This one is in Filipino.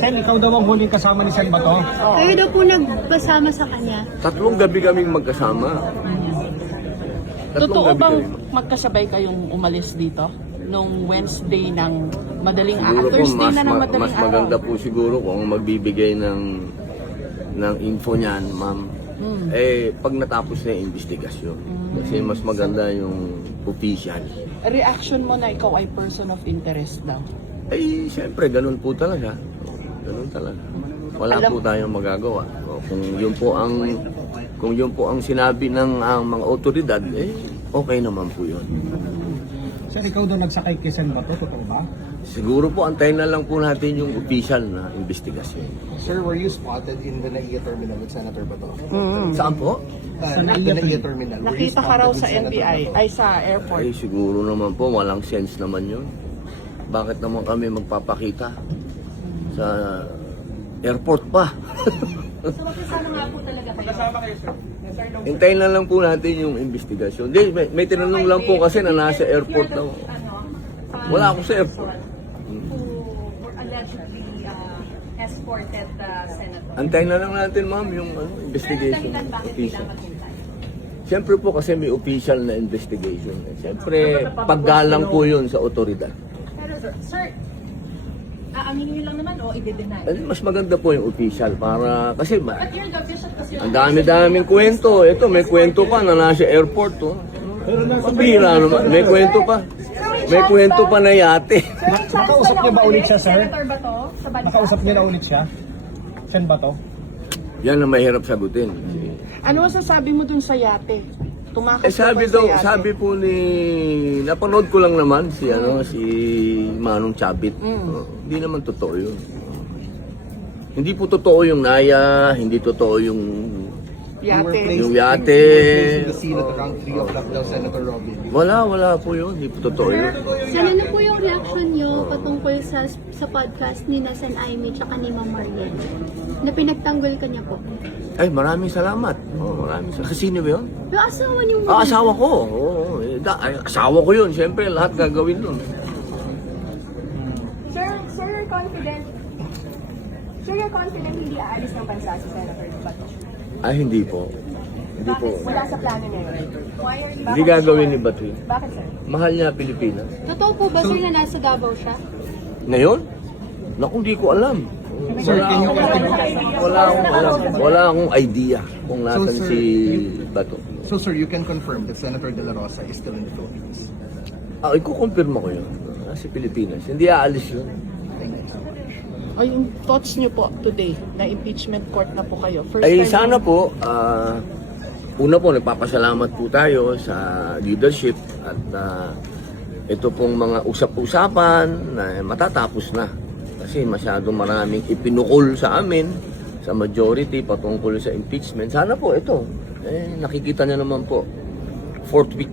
Sen, ikaw daw ang huling kasama ni Sen Bato. Kayo daw po nagpasama sa kanya. 3 gabi kaming magkasama. Totoo gabi bang kami. magkasabay kayong umalis dito? Nung Wednesday ng madaling Siguro po, Thursday mas, na ng madaling mas maganda po siguro kung magbibigay ng info niyan, ma'am. Pag natapos na yung investigasyon. Kasi mas maganda yung official. Reaction mo na ikaw ay person of interest daw. Siyempre, ganun po talaga. Ganun talaga. Wala po tayong magagawa. Kung yun po ang sinabi ng mga otoridad, okay naman po yun. Sen, ikaw daw nagsakay kay Sen Bato, totoo ba? Siguro po, antayin na lang po natin yung official na investigasyon. Sir, were you spotted in the NAIA terminal with Senator Bato? Saan po? Sa The NAIA NAIA terminal. Were you Nakita ka spotted raw with sa Senator NBI, Bato? ay sa airport. Siguro naman po, walang sense naman yun. Bakit naman kami magpapakita sa airport pa? Hintayin na lang po natin yung investigasyon. May tinanong lang po kasi na nasa airport daw. Wala ako sa airport. Who were allegedly escorted the senator. Antayin na lang natin, ma'am, yung investigation. Official. Siyempre po kasi may official na investigation. Siyempre, paggalang po yun sa otoridad. Pero sir, aaminin niyo lang naman o i-deny? Mas maganda po yung official para kasi But you're the official kasi ang dami-daming kwento. Ito, may kwento pa na nasa airport. Oh. Pabira naman. May kwento pa. May kwento pa na yate. Nakausap niyo ba ulit siya, sir? Senator Bato sa bansa? Nakausap niyo na ulit siya? Sen Bato? Yan ang mahirap sagutin. Ano masasabi mo dun sa yate? Tumakas ka Sabi ba sa daw, yate? sabi po ni napanood ko lang naman si si Manong Chabit. Hindi naman totoo 'yun. Hindi po totoo yung Naya, hindi totoo yung Yate. Yung yate. The scene at around 3 o'clock daw, Senator Robin. wala po 'yun. Hindi po totoo 'yun. Sen, ano po yung reaction niyo patungkol sa podcast ni na Sen Aimee tsaka ni Ma'am Mariel? Na pinagtanggol ka niya po. Ay, maraming salamat. Maraming salamat. Kasi sino ba 'yun? Pero asawa niyo Asawa ko. Asawa ko 'yun. Siyempre, lahat gagawin nun. Sir, you're confident. Sir, you're confident hindi aalis ng bansa si Senator Bato? Ay, hindi po. Hindi po. Wala sa plano niya yun. Why are you... Hindi gagawin ni Batoy. Bakit, sir? Mahal niya Pilipinas. Totoo po ba sir na nasa Davao siya? Ngayon? Naku, hindi ko alam. Sir, can you Wala akong idea kung nasan So, sir, si Bato. So sir, you can confirm that Senator De La Rosa is still in the Philippines? Ikukumpirma ko yun. Nasa Pilipinas. Hindi aalis yun. Ay, yung thoughts niyo po today na impeachment court na po kayo. First Ay, time sana po, una po, nagpapasalamat po tayo sa leadership at ito pong mga usap-usapan na matatapos na. Kasi masyadong maraming ipinukol sa amin, sa majority patungkol sa impeachment. Sana po ito, nakikita niyo naman po, 4th week